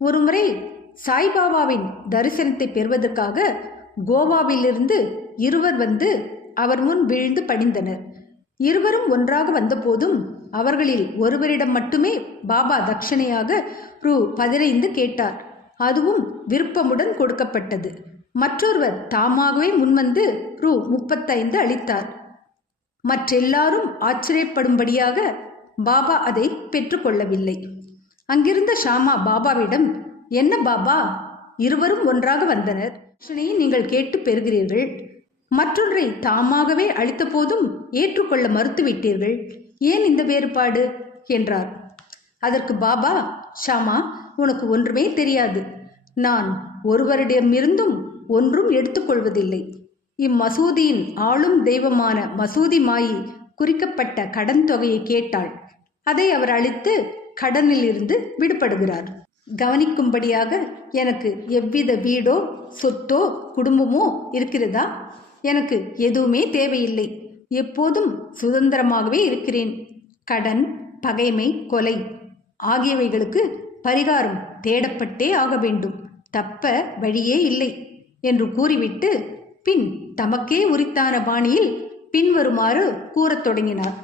ஒருமுறை சாய்பாபாவின் தரிசனத்தை பெறுவதற்காக கோவாவிலிருந்து இருவர் வந்து அவர் முன் வீழ்ந்து பணிந்தனர். இருவரும் ஒன்றாக வந்தபோதும் அவர்களில் ஒருவரிடம் மட்டுமே பாபா தட்சணையாக ரூ. 15 கேட்டார். அதுவும் விருப்பமுடன் கொடுக்கப்பட்டது. மற்றொருவர் தாமாகவே முன்வந்து ரூ. 35 அளித்தார். மற்றெல்லாரும் ஆச்சரியப்படும்படியாக பாபா அதை பெற்றுக்கொள்ளவில்லை. அங்கிருந்த ஷாமா பாபாவிடம், என்ன பாபா, இருவரும் ஒன்றாக வந்தனர், தட்சணையை நீங்கள் கேட்டு பெறுகிறீர்கள், மற்றொன்றை தாமாகவே அளித்த போதும் ஏற்றுக்கொள்ள மறுத்துவிட்டீர்கள், ஏன் இந்த வேறுபாடு என்றார். அதற்கு பாபா, ஷாமா, உனக்கு ஒன்றுமே தெரியாது. நான் ஒருவரிடமிருந்தும் ஒன்றும் எடுத்துக்கொள்வதில்லை. இம்மசூதியின் ஆளும் தெய்வமான மசூதி மாயி குறிக்கப்பட்ட கடன் தொகையை கேட்டாள். அதை அவர் அளித்து கடனில் இருந்து விடுபடுகிறார். கவனிக்கும்படியாக எனக்கு எவ்வித வீடோ சொத்தோ குடும்பமோ இருக்கிறதா? எனக்கு எதுவுமே தேவையில்லை. எப்போதும் சுதந்திரமாகவே இருக்கிறேன். கடன், பகைமை, கொலை ஆகியவைகளுக்கு பரிகாரம் தேடப்பட்டே ஆக வேண்டும். தப்ப வழியே இல்லை என்று கூறிவிட்டு பின் தமக்கே உரித்தான பாணியில் பின்வருமாறு கூறத் தொடங்கினார்.